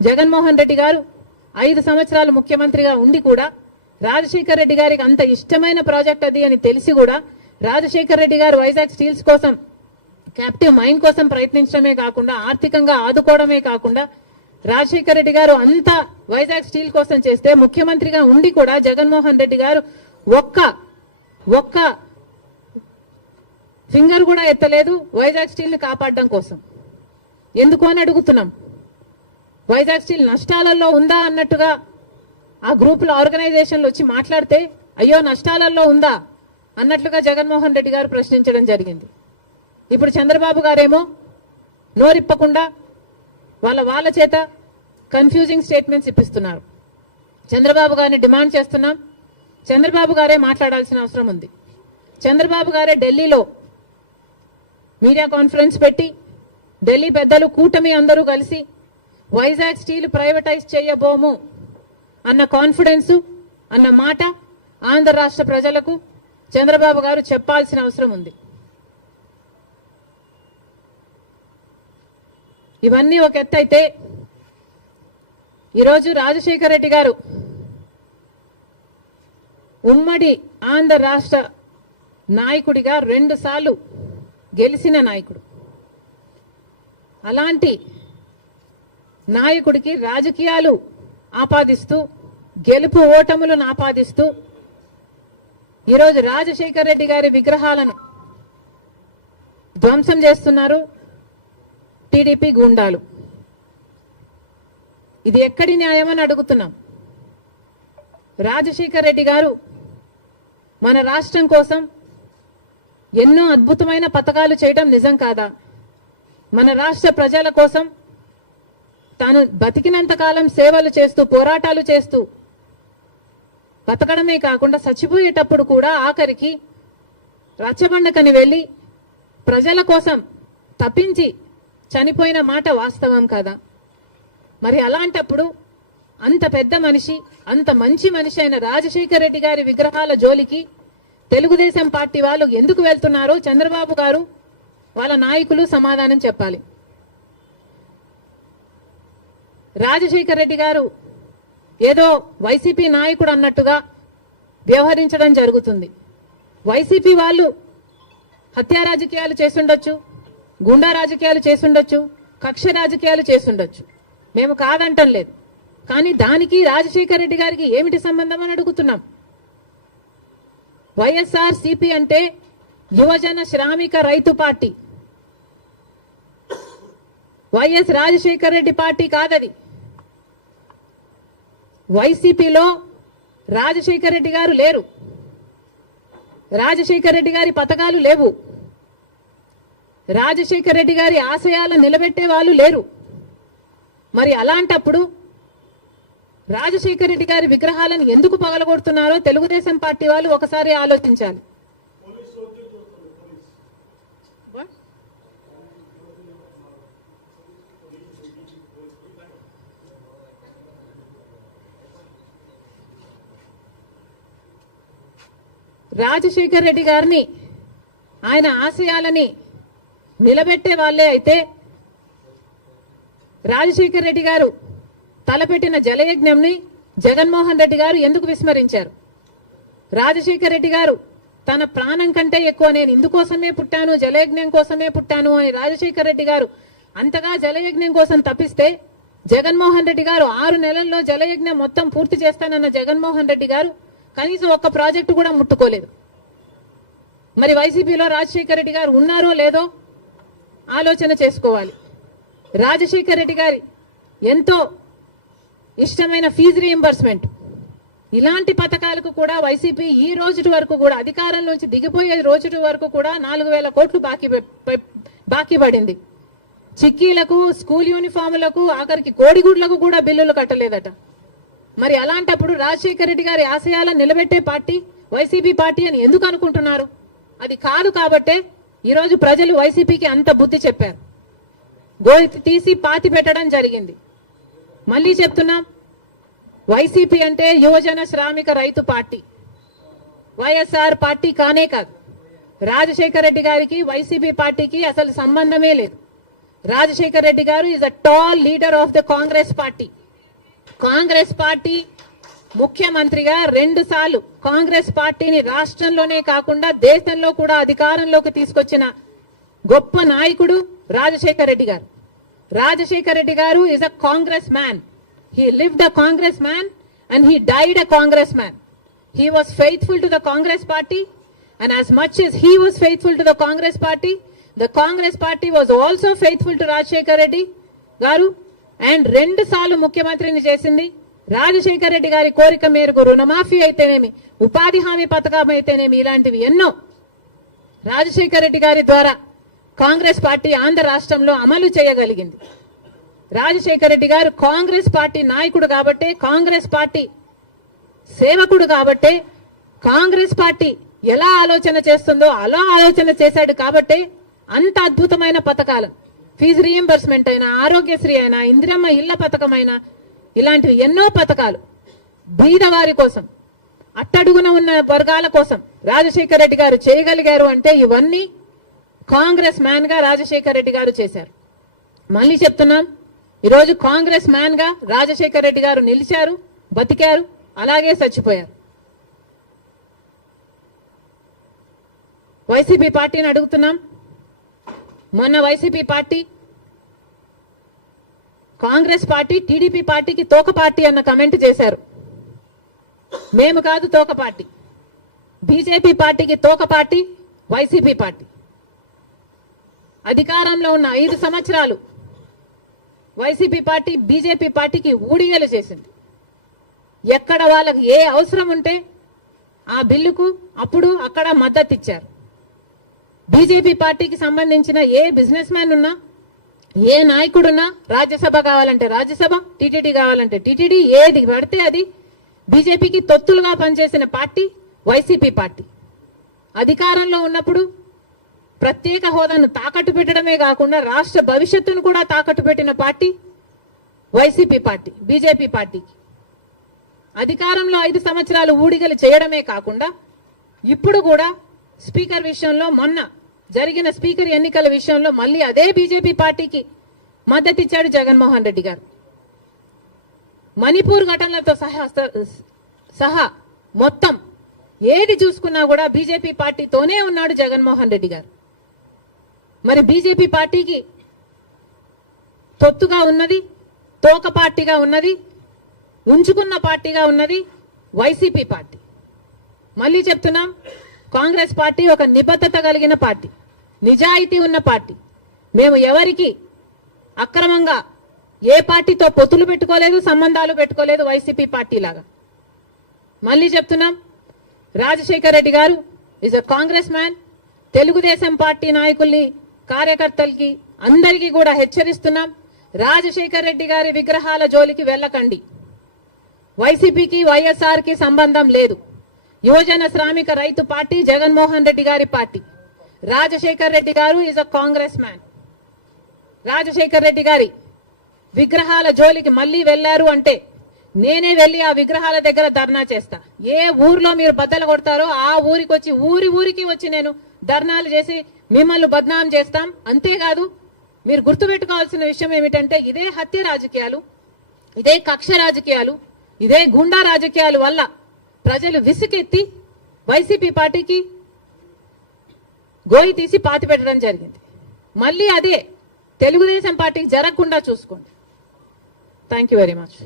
జగన్మోహన్ రెడ్డి గారు 5 సంవత్సరాలు ముఖ్యమంత్రిగా ఉండి కూడా రాజశేఖర్ రెడ్డి గారికి అంత ఇష్టమైన ప్రాజెక్ట్ అది అని తెలిసి కూడా రాజశేఖర్ రెడ్డి గారు వైజాగ్ స్టీల్స్ కోసం క్యాప్టివ్ మైన్ కోసం ప్రయత్నించడమే కాకుండా ఆర్థికంగా ఆదుకోవడమే కాకుండా రాజశేఖర్ రెడ్డి గారు అంతా వైజాగ్ స్టీల్ కోసం చేస్తే ముఖ్యమంత్రిగా ఉండి కూడా జగన్మోహన్ రెడ్డి గారు ఒక్క ఫింగర్ కూడా ఎత్తలేదు వైజాగ్ స్టీల్ ని కాపాడడం కోసం. ఎందుకు అని అడుగుతున్నాం. వైజాగ్ స్టీల్ నష్టాలలో ఉందా అన్నట్టుగా ఆ గ్రూపుల ఆర్గనైజేషన్లు వచ్చి మాట్లాడితే అయ్యో నష్టాలలో ఉందా అన్నట్లుగా జగన్మోహన్ రెడ్డి గారు ప్రశ్నించడం జరిగింది. ఇప్పుడు చంద్రబాబు గారేమో నోరిప్పకుండా వాళ్ళ చేత కన్ఫ్యూజింగ్ స్టేట్మెంట్స్ ఇప్పిస్తున్నారు. చంద్రబాబు గారిని డిమాండ్ చేస్తున్నాం. చంద్రబాబు గారే మాట్లాడాల్సిన అవసరం ఉంది. చంద్రబాబు గారే ఢిల్లీలో మీడియా కాన్ఫరెన్స్ పెట్టి ఢిల్లీ పెద్దలు కూటమి అందరూ కలిసి వైజాగ్ స్టీల్ ప్రైవేటైజ్ చేయబోము అన్న కాన్ఫిడెన్స్ అన్న మాట ఆంధ్ర రాష్ట్ర ప్రజలకు చంద్రబాబు గారు చెప్పాల్సిన అవసరం ఉంది. ఇవన్నీ ఒక ఎత్తు అయితే ఈరోజు రాజశేఖర్ రెడ్డి గారు ఉమ్మడి ఆంధ్ర రాష్ట్ర నాయకుడిగా 2 సార్లు గెలిచిన నాయకుడు. అలాంటి నాయకుడికి రాజకీయాలు ఆపాదిస్తూ గెలుపు ఓటములను ఆపాదిస్తూ ఈరోజు రాజశేఖర్ రెడ్డి గారి విగ్రహాలను ధ్వంసం చేస్తున్నారు టీడీపీ గూండాలు. ఇది ఎక్కడి న్యాయమని అడుగుతున్నాం. రాజశేఖర్ రెడ్డి గారు మన రాష్ట్రం కోసం ఎన్నో అద్భుతమైన పథకాలు చేయడం నిజం కాదా? మన రాష్ట్ర ప్రజల కోసం తాను బతికినంత కాలం సేవలు చేస్తూ పోరాటాలు చేస్తూ బతకడమే కాకుండా చచ్చిపోయేటప్పుడు కూడా ఆఖరికి రచ్చబండకని వెళ్లి ప్రజల కోసం తప్పించి చనిపోయిన మాట వాస్తవం కదా? మరి అలాంటప్పుడు అంత పెద్ద మనిషి అంత మంచి మనిషి అయిన రాజశేఖర్ రెడ్డి గారి విగ్రహాల జోలికి తెలుగుదేశం పార్టీ వాళ్ళు ఎందుకు వెళ్తున్నారో చంద్రబాబు గారు వాళ్ళ నాయకులు సమాధానం చెప్పాలి. రాజశేఖర్ రెడ్డి గారు ఏదో వైసీపీ నాయకుడు అన్నట్టుగా వ్యవహరించడం జరుగుతుంది. వైసీపీ వాళ్ళు హత్యా రాజకీయాలు చేసుండొచ్చు, గుండా రాజకీయాలు చేసుండొచ్చు, కక్ష రాజకీయాలు చేసుండొచ్చు, మేము కాదంటం లేదు. కానీ దానికి రాజశేఖర్ రెడ్డి గారికి ఏమిటి సంబంధం అని అడుగుతున్నాం. వైఎస్ఆర్ సిపి అంటే యువజన శ్రామిక రైతు party. YS Rajasekhar Reddy party కాదది. వైసీపీలో రాజశేఖర్ రెడ్డి గారు లేరు, రాజశేఖర్ రెడ్డి గారి పథకాలు లేవు, రాజశేఖర్ రెడ్డి గారి ఆశయాలను నిలబెట్టే వాళ్ళు లేరు. మరి అలాంటప్పుడు రాజశేఖర్ రెడ్డి గారి విగ్రహాలను ఎందుకు పగలగొడుతున్నారో తెలుగుదేశం పార్టీ వాళ్ళు ఒకసారి ఆలోచించాలి. రాజశేఖర్ రెడ్డి గారిని ఆయన ఆశయాలని నిలబెట్టే వాళ్ళే అయితే రాజశేఖర్ రెడ్డి గారు తలపెట్టిన జలయజ్ఞంని జగన్మోహన్ రెడ్డి గారు ఎందుకు విస్మరించారు? రాజశేఖర్ రెడ్డి గారు తన ప్రాణం కంటే ఎక్కువ నేను ఇందుకోసమే పుట్టాను, జలయజ్ఞం కోసమే పుట్టాను అని రాజశేఖర్ రెడ్డి గారు అంతగా జలయజ్ఞం కోసం తప్పిస్తే జగన్మోహన్ రెడ్డి గారు 6 నెలల్లో జలయజ్ఞం మొత్తం పూర్తి చేస్తానన్న జగన్మోహన్ రెడ్డి గారు కనీసం ఒక్క ప్రాజెక్టు కూడా ముట్టుకోలేదు. మరి వైసీపీలో రాజశేఖర్ రెడ్డి గారు ఉన్నారో లేదో ఆలోచన చేసుకోవాలి. రాజశేఖర్ రెడ్డి గారి ఎంతో ఇష్టమైన ఫీజు రీయింబర్స్మెంట్ ఇలాంటి పథకాలకు కూడా వైసీపీ ఈ రోజు వరకు కూడా అధికారంలోంచి దిగిపోయే రోజు వరకు కూడా 4,000 కోట్లు బాకీ పడింది. చిక్కీలకు, స్కూల్ యూనిఫాములకు, ఆఖరికి కోడిగుడ్లకు కూడా బిల్లులు కట్టలేదట. మరి అలాంటప్పుడు రాజశేఖర్ రెడ్డి గారి ఆశయాలను నిలబెట్టే పార్టీ వైసీపీ పార్టీ అని ఎందుకు అనుకుంటున్నారు? అది కాదు కాబట్టే ఈరోజు ప్రజలు వైసీపీకి అంత బుద్ధి చెప్పారు, గోతి తీసి పాతి పెట్టడం జరిగింది. మళ్ళీ చెప్తున్నాం, వైసీపీ అంటే యువజన శ్రామిక రైతు పార్టీ, వైఎస్ఆర్ పార్టీ కానే కాదు. రాజశేఖర్ రెడ్డి గారికి వైసీపీ పార్టీకి అసలు సంబంధమే లేదు. రాజశేఖర్ రెడ్డి గారు is a tall leader of the Congress party. Congress party ముఖ్యమంత్రిగా 2 సార్లు కాంగ్రెస్ పార్టీని రాష్ట్రంలోనే కాకుండా దేశంలో కూడా అధికారంలోకి తీసుకొచ్చిన గొప్ప నాయకుడు రాజశేఖర్ రెడ్డి గారు. రాజశేఖర్ రెడ్డి గారు is a Congress man. He lived a Congress man and he died a Congress man. He was faithful to the Congress party, and as much as he was faithful to the Congress party was also faithful to Rajshekar Reddy garu, and 2 సార్లు ముఖ్యమంత్రిని చేసింది. రాజశేఖర్ రెడ్డి గారి కోరిక మేరకు రుణమాఫీ అయితేనేమి, ఉపాధి హామీ పథకం అయితేనేమి, ఇలాంటివి ఎన్నో రాజశేఖర్ రెడ్డి గారి ద్వారా కాంగ్రెస్ పార్టీ ఆంధ్ర రాష్ట్రంలో అమలు చేయగలిగింది. రాజశేఖర్ రెడ్డి గారు కాంగ్రెస్ పార్టీ నాయకుడు కాబట్టే, కాంగ్రెస్ పార్టీ సేవకుడు కాబట్టే, కాంగ్రెస్ పార్టీ ఎలా ఆలోచన చేస్తుందో అలా ఆలోచన చేశాడు కాబట్టే అంత అద్భుతమైన పథకాలు, ఫీజు రీఎంబర్స్మెంట్ అయినా, ఆరోగ్యశ్రీ అయినా, ఇందిరమ్మ ఇళ్ల పథకం అయినా, ఇలాంటివి ఎన్నో పథకాలు బీదవారి కోసం, అట్టడుగున ఉన్న వర్గాల కోసం రాజశేఖర్ రెడ్డి గారు చేయగలిగారు అంటే ఇవన్నీ కాంగ్రెస్ మ్యాన్ గా రాజశేఖర్ రెడ్డి గారు చేశారు. మళ్ళీ చెప్తున్నాం, ఈరోజు కాంగ్రెస్ మ్యాన్ గా రాజశేఖర్ రెడ్డి గారు నిలిచారు, బతికారు, అలాగే చచ్చిపోయారు. వైసీపీ పార్టీని అడుగుతున్నాం. మొన్న YCP party Congress party TDP పార్టీకి తోక పార్టీ అన్న కమెంట్ చేశారు. మేము కాదు తోక పార్టీ, బీజేపీ పార్టీకి తోక పార్టీ వైసీపీ పార్టీ. అధికారంలో ఉన్న 5 సంవత్సరాలు వైసీపీ పార్టీ బీజేపీ పార్టీకి ఊడిగలు చేసింది. ఎక్కడ వాళ్ళకి ఏ అవసరం ఉంటే ఆ బిల్లుకు అప్పుడు అక్కడ మద్దతు ఇచ్చారు. బీజేపీ పార్టీకి సంబంధించిన ఏ బిజినెస్ మ్యాన్ ఉన్నా, ఏ నాయకుడున్నా, రాజ్యసభ కావాలంటే రాజ్యసభ, టీటీడీ కావాలంటే టీటీడీ, ఏది పడితే అది బీజేపీకి తొత్తులుగా పనిచేసిన పార్టీ వైసీపీ పార్టీ. అధికారంలో ఉన్నప్పుడు ప్రత్యేక హోదాను తాకట్టు పెట్టడమే కాకుండా రాష్ట్ర భవిష్యత్తును కూడా తాకట్టు పెట్టిన పార్టీ వైసీపీ పార్టీ. బీజేపీ పార్టీకి అధికారంలో 5 సంవత్సరాలు ఊడిగలు చేయడమే కాకుండా ఇప్పుడు కూడా స్పీకర్ విషయంలో, మొన్న జరిగిన స్పీకర్ ఎన్నికల విషయంలో మళ్ళీ అదే బీజేపీ పార్టీకి మద్దతిచ్చాడు జగన్మోహన్ రెడ్డి గారు. మణిపూర్ ఘటనలతో సహా మొత్తం ఏది చూసుకున్నా కూడా బీజేపీ పార్టీతోనే ఉన్నాడు జగన్మోహన్ రెడ్డి గారు. మరి బీజేపీ పార్టీకి తొత్తుగా ఉన్నది, తోక పార్టీగా ఉన్నది, ఉంచుకున్న పార్టీగా ఉన్నది వైసీపీ పార్టీ. మళ్ళీ చెప్తున్నాం, కాంగ్రెస్ పార్టీ ఒక నిబద్ధత కలిగిన పార్టీ, నిజాయితీ ఉన్న పార్టీ. మేము ఎవరికి అక్రమంగా ఏ పార్టీతో పొత్తులు పెట్టుకోలేదు, సంబంధాలు పెట్టుకోలేదు వైసీపీ పార్టీ లాగా. మళ్ళీ చెప్తున్నాం, రాజశేఖర్ రెడ్డి గారు is a Congress man. Telugu Desam party నాయకుల్ని, కార్యకర్తలకి, అందరికీ కూడా హెచ్చరిస్తున్నాం, రాజశేఖర్ రెడ్డి గారి విగ్రహాల జోలికి వెళ్ళకండి. వైసీపీకి వైఎస్ఆర్ కి సంబంధం లేదు. యువజన శ్రామిక రైతు పార్టీ జగన్మోహన్ రెడ్డి గారి పార్టీ. రాజశేఖర్ రెడ్డి గారు is a Congress man. Rajasekhar Reddy గారి విగ్రహాల జోలికి మళ్ళీ వెళ్లారు అంటే నేనే వెళ్లి ఆ విగ్రహాల దగ్గర ధర్నా చేస్తా. ఏ ఊర్లో మీరు బద్దలు కొడతారో ఆ ఊరికి వచ్చి, ఊరికి వచ్చి నేను ధర్నాలు చేసి మిమ్మల్ని బద్నాం చేస్తాం. అంతేకాదు, మీరు గుర్తుపెట్టుకోవాల్సిన విషయం ఏమిటంటే, ఇదే హత్య రాజకీయాలు, ఇదే కక్ష రాజకీయాలు, ఇదే గుండా రాజకీయాల వల్ల ప్రజలు విసుకెత్తి వైసీపీ పార్టీకి గోయి తీసి పాతి పెట్టడం జరిగింది. మళ్ళీ అదే తెలుగుదేశం పార్టీకి జరగకుండా చూసుకోండి. Thank you very much.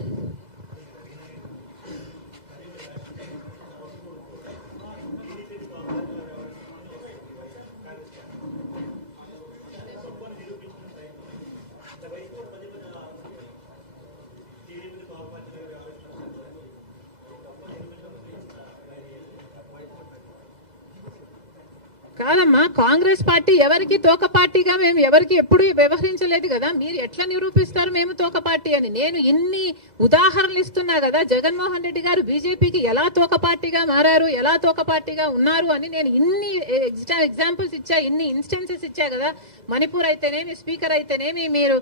కాదమ్మా, కాంగ్రెస్ పార్టీ ఎవరికి తోక పార్టీగా మేము ఎవరికి ఎప్పుడు వ్యవహరించలేదు కదా. మీరు ఎట్లా నిరూపిస్తారు మేము తోక పార్టీ అని? నేను ఇన్ని ఉదాహరణలు ఇస్తున్నా కదా, జగన్మోహన్ రెడ్డి గారు బీజేపీకి ఎలా తోక పార్టీగా మారారు, ఎలా తోక పార్టీగా ఉన్నారు అని నేను ఇన్ని ఎగ్జాంపుల్స్ ఇచ్చా, ఇన్ని ఇన్స్టెన్సెస్ ఇచ్చా కదా. మణిపూర్ అయితేనేమి, స్పీకర్ అయితేనేమి, మీరు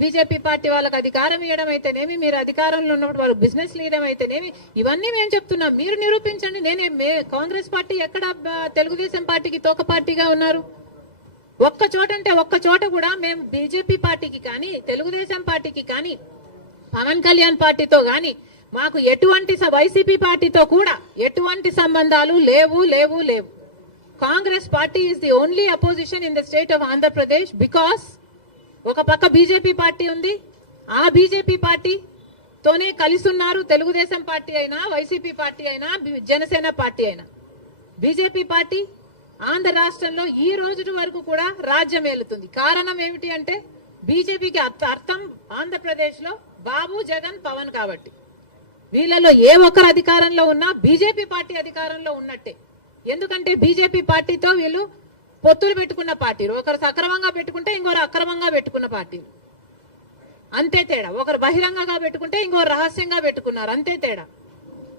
బీజేపీ పార్టీ వాళ్ళకి అధికారం ఇవ్వడం అయితేనేమి, మీరు అధికారంలో ఉన్నప్పుడు వాళ్ళు బిజినెస్ లీడర్ అయితేనేమి, ఇవన్నీ మేము చెప్తున్నాం. మీరు నిరూపించండి. కాంగ్రెస్ పార్టీ ఎక్కడ తెలుగుదేశం పార్టీకి తోక పార్టీగా ఉన్నారు? ఒక్క చోట అంటే ఒక్క చోట కూడా మేము బీజేపీ పార్టీకి కానీ తెలుగుదేశం పార్టీకి కానీ పవన్ కళ్యాణ్ పార్టీతో కానీ మాకు ఎటువంటి వైసీపీ పార్టీతో కూడా ఎటువంటి సంబంధాలు లేవు లేవు లేవు. Congress party is the only opposition in the state of Andhra Pradesh. Because ఒక పక్క బీజేపీ పార్టీ ఉంది, ఆ బీజేపీ పార్టీతోనే కలిసి ఉన్నారు తెలుగుదేశం పార్టీ అయినా వైసీపీ పార్టీ అయినా జనసేన పార్టీ అయినా. బీజేపీ పార్టీ ఆంధ్ర రాష్ట్రంలో ఈ రోజు వరకు కూడా రాజ్యం ఏలుతుంది. కారణం ఏమిటి అంటే బీజేపీకి అర్థం ఆంధ్రప్రదేశ్ లో బాబు జగన్ పవన్ కాబట్టి. వీళ్ళలో ఏ ఒక్కరు అధికారంలో ఉన్నా బీజేపీ పార్టీ అధికారంలో ఉన్నట్టే. ఎందుకంటే బీజేపీ పార్టీతో వీళ్ళు పొత్తులు పెట్టుకున్న పార్టీలు. ఒకరు సక్రమంగా పెట్టుకుంటే ఇంకొకరు అక్రమంగా పెట్టుకున్న పార్టీలు, అంతే తేడా. ఒకరు బహిరంగంగా పెట్టుకుంటే ఇంకొకరు రహస్యంగా పెట్టుకున్నారు, అంతే తేడా.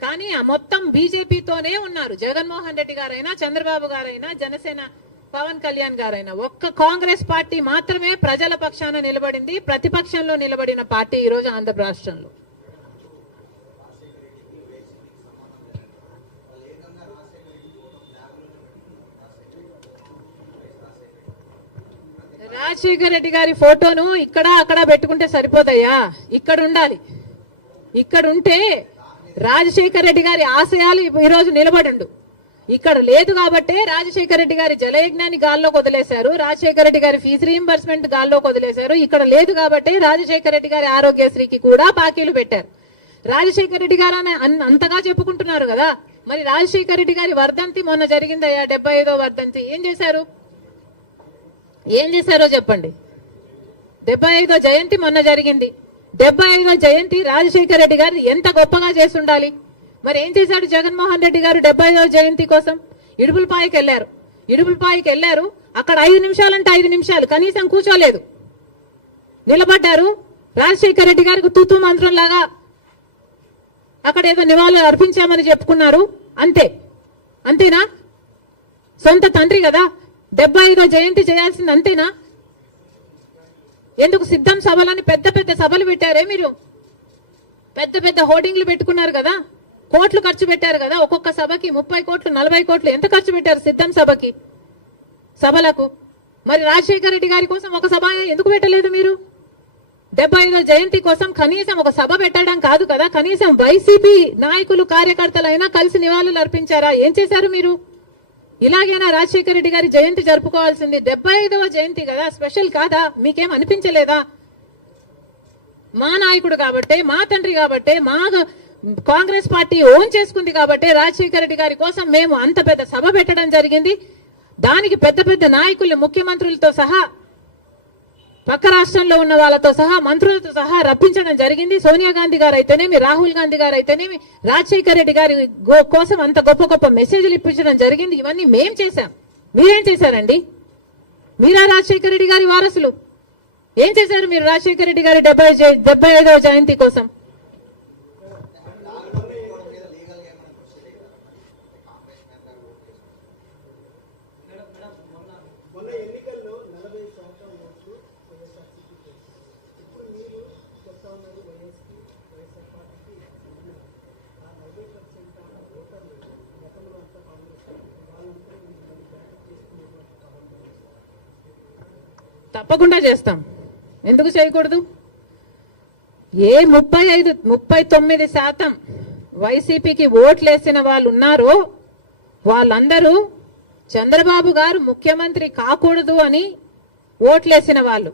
కానీ ఆ మొత్తం బీజేపీతోనే ఉన్నారు. జగన్మోహన్ రెడ్డి గారైనా చంద్రబాబు గారైనా జనసేన పవన్ కళ్యాణ్ గారైనా. ఒక్క కాంగ్రెస్ పార్టీ మాత్రమే ప్రజల పక్షాన నిలబడింది, ప్రతిపక్షంలో నిలబడిన పార్టీ ఈ రోజు ఆంధ్ర రాష్ట్రంలో. రాజశేఖర రెడ్డి గారి ఫోటోను ఇక్కడ అక్కడ పెట్టుకుంటే సరిపోతాయా? ఇక్కడ ఉండాలి. ఇక్కడ ఉంటే రాజశేఖర రెడ్డి గారి ఆశయాలు ఈరోజు నిలబడిండు. ఇక్కడ లేదు కాబట్టే రాజశేఖర రెడ్డి గారి జలయజ్ఞాన్ని గాల్లోకి వదిలేశారు, రాజశేఖర రెడ్డి గారి ఫీజు రీయింబర్స్మెంట్ గాల్లోకి వదిలేశారు. ఇక్కడ లేదు కాబట్టే రాజశేఖర రెడ్డి గారి ఆరోగ్యశ్రీకి కూడా బాకీలు పెట్టారు. రాజశేఖర రెడ్డి గారు అంతగా చెప్పుకుంటున్నారు కదా, మరి రాజశేఖర రెడ్డి గారి వర్ధంతి మొన్న జరిగిందయ్యా, 75వ వర్ధంతి. ఏం చేశారో చెప్పండి. 75వ జయంతి మొన్న జరిగింది. 75వ జయంతి రాజశేఖర రెడ్డి గారు ఎంత గొప్పగా చేసి ఉండాలి. మరి ఏం చేశాడు జగన్మోహన్ రెడ్డి గారు 75వ జయంతి కోసం? ఇడుపులపాయకి వెళ్ళారు. అక్కడ 5 నిమిషాలంటే 5 నిమిషాలు కనీసం కూర్చోలేదు, నిలబడ్డారు. రాజశేఖర రెడ్డి గారికి తూతూ మంత్రం లాగా అక్కడ ఏదో నివాళులు అర్పించామని చెప్పుకున్నారు, అంతేనా? సొంత తండ్రి కదా 75వ జయంతి చేయాల్సింది, అంతేనా? ఎందుకు సిద్ధం సభలని పెద్ద పెద్ద సభలు పెట్టారే మీరు? పెద్ద పెద్ద హోర్డింగ్లు పెట్టుకున్నారు కదా, కోట్లు ఖర్చు పెట్టారు కదా. ఒక్కొక్క సభకి 30 కోట్లు 40 కోట్లు ఎంత ఖర్చు పెట్టారు సిద్ధం సభలకు? మరి రాజశేఖర రెడ్డి గారి కోసం ఒక సభ ఎందుకు పెట్టలేదు మీరు? 75వ జయంతి కోసం కనీసం ఒక సభ పెట్టడం కాదు కదా, కనీసం వైసీపీ నాయకులు కార్యకర్తలైనా కలిసి నివాళులు అర్పించారా? ఏం చేశారు మీరు? ఇలాగైనా రాజశేఖర రెడ్డి గారి జయంతి జరుపుకోవాల్సింది. 75వ జయంతి కదా, స్పెషల్ కాదా? మీకేం అనిపించలేదా? మా నాయకుడు కాబట్టే, మా తండ్రి కాబట్టే, మా కాంగ్రెస్ పార్టీ ఓన్ చేసుకుంది కాబట్టి రాజశేఖర రెడ్డి గారి కోసం మేము అంత పెద్ద సభ పెట్టడం జరిగింది. దానికి పెద్ద పెద్ద నాయకులు, ముఖ్యమంత్రులతో సహా, పక్క రాష్ట్రంలో ఉన్న వాళ్ళతో సహా, మంత్రులతో సహా రప్పించడం జరిగింది. సోనియా గాంధీ గారు అయితేనేమి, రాహుల్ గాంధీ గారు అయితేనేమి రాజశేఖర రెడ్డి గారి కోసం అంత గొప్ప గొప్ప మెసేజ్లు ఇప్పించడం జరిగింది. ఇవన్నీ మేం చేశాం. మీరేం చేశారండి? మీరా రాజశేఖర రెడ్డి గారి వారసులు? ఏం చేశారు మీరు రాజశేఖర రెడ్డి గారి 75వ జయంతి కోసం? తప్పకుండా చేస్తాం, ఎందుకు చేయకూడదు? ఏ 39% వైసీపీకి ఓట్లేసిన వాళ్ళు ఉన్నారో వాళ్ళందరూ చంద్రబాబు గారు ముఖ్యమంత్రి కాకూడదు అని ఓట్లేసిన వాళ్ళు.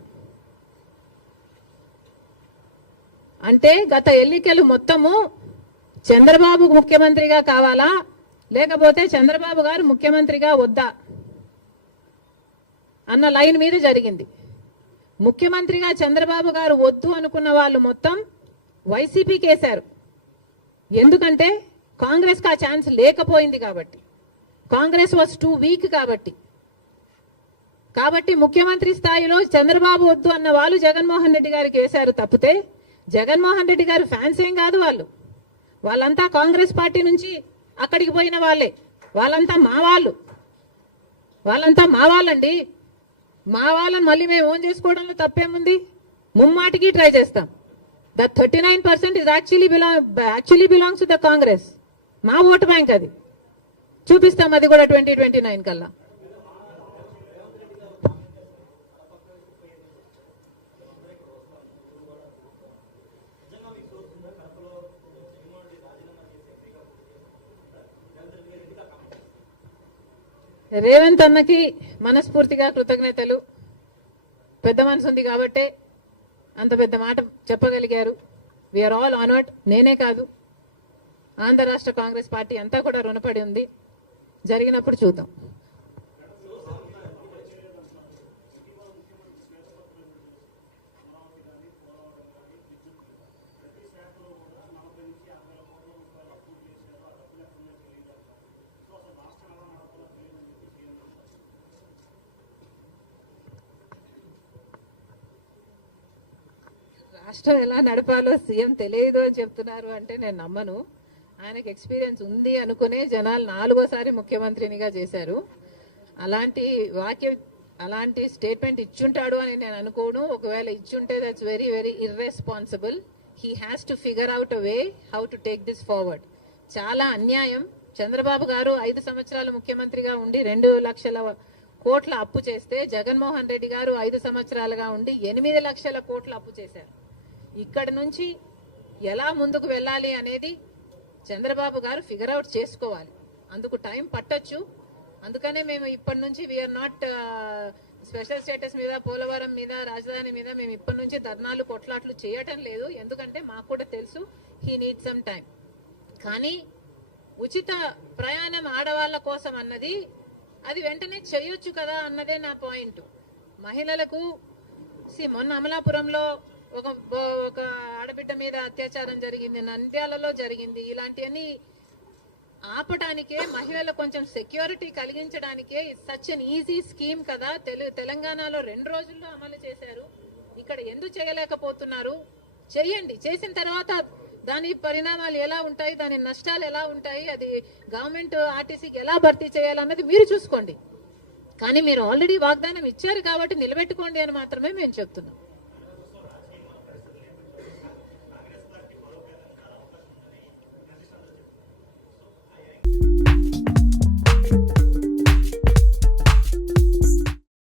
అంటే గత ఎన్నికలు మొత్తము చంద్రబాబు ముఖ్యమంత్రిగా కావాలా, లేకపోతే చంద్రబాబు గారు ముఖ్యమంత్రిగా వద్దా అన్న లైన్ మీద జరిగింది. ముఖ్యమంత్రిగా చంద్రబాబు గారు వద్దు అనుకున్న వాళ్ళు మొత్తం వైసీపీకి వేశారు. ఎందుకంటే కాంగ్రెస్ కి ఆ ఛాన్స్ లేకపోయింది కాబట్టి, కాంగ్రెస్ వాజ్ టూ వీక్ కాబట్టి ముఖ్యమంత్రి స్థాయిలో చంద్రబాబు వద్దు అన్న వాళ్ళు జగన్మోహన్ రెడ్డి గారికి వేశారు తప్పితే జగన్మోహన్ రెడ్డి గారు ఫ్యాన్స్ ఏం కాదు. వాళ్ళంతా కాంగ్రెస్ పార్టీ నుంచి అక్కడికి పోయిన వాళ్ళే. వాళ్ళంతా మా వాళ్ళండి. మా వాళ్ళని మళ్ళీ మేము ఓన్ చేసుకోవడంలో తప్పేముంది? ముమ్మాటికి ట్రై చేస్తాం. That 39% is actually belongs to the Congress. మా ఓటు బ్యాంక్ అది. చూపిస్తాం అది కూడా 2029 కల్లా. రేవంత్ అన్నకి మనస్ఫూర్తిగా కృతజ్ఞతలు. పెద్ద మనసు ఉంది కాబట్టే అంత పెద్ద మాట చెప్పగలిగారు. We are all honoured. నేనే కాదు, ఆంధ్ర రాష్ట్ర కాంగ్రెస్ పార్టీ అంతా కూడా రుణపడి ఉంది. జరిగినప్పుడు చూద్దాం. రాష్ట్రం ఎలా నడపాలో సీఎం తెలియదు అని చెప్తున్నారు అంటే నేను నమ్మను. ఆయనకు ఎక్స్పీరియన్స్ ఉంది అనుకునే జనాలు 4వ సారి ముఖ్యమంత్రినిగా చేశారు. అలాంటి స్టేట్మెంట్ ఇచ్చుంటాడు అని నేను అనుకోను. ఒకవేళ ఇచ్చుంటే that's very very irresponsible. He has to figure out a way how to take this forward. చాలా అన్యాయం. చంద్రబాబు గారు 5 సంవత్సరాలు ముఖ్యమంత్రిగా ఉండి 2 లక్షల కోట్ల అప్పు చేస్తే, జగన్మోహన్ రెడ్డి గారు 5 సంవత్సరాలుగా ఉండి 8 లక్షల కోట్ల అప్పు చేశారు. ఇక్కడ నుంచి ఎలా ముందుకు వెళ్ళాలి అనేది చంద్రబాబు గారు ఫిగర్ అవుట్ చేసుకోవాలి. అందుకు టైం పట్టొచ్చు. అందుకనే మేము ఇప్పటి నుంచి వీఆర్ నాట్ స్పెషల్ స్టేటస్ మీద, పోలవరం మీద, రాజధాని మీద మేము ఇప్పటి నుంచి ధర్నాలు కొట్లాట్లు చేయటం లేదు. ఎందుకంటే మాకు కూడా తెలుసు హీ నీడ్ సమ్ టైం. కానీ ఉచిత ప్రయాణం ఆడవాళ్ల కోసం అన్నది అది వెంటనే చేయొచ్చు కదా అన్నదే నా పాయింట్. మహిళలకు మొన్న అమలాపురంలో ఒక ఆడబిడ్డ మీద అత్యాచారం జరిగింది, నంద్యాలలో జరిగింది. ఇలాంటివన్నీ ఆపటానికే, మహిళలకు కొంచెం సెక్యూరిటీ కలిగించడానికే సచ్ అన్ ఈజీ స్కీమ్ కదా. తెలంగాణలో 2 రోజుల్లో అమలు చేశారు. ఇక్కడ ఎందుకు చేయలేకపోతున్నారు? చెయ్యండి. చేసిన తర్వాత దాని పరిణామాలు ఎలా ఉంటాయి, దాని నష్టాలు ఎలా ఉంటాయి, అది గవర్నమెంట్ ఆర్టీసీకి ఎలా భర్తీ చేయాలన్నది మీరు చూసుకోండి. కానీ మీరు ఆల్రెడీ వాగ్దానం ఇచ్చారు కాబట్టి నిలబెట్టుకోండి అని మాత్రమే మేము చెప్తున్నాం.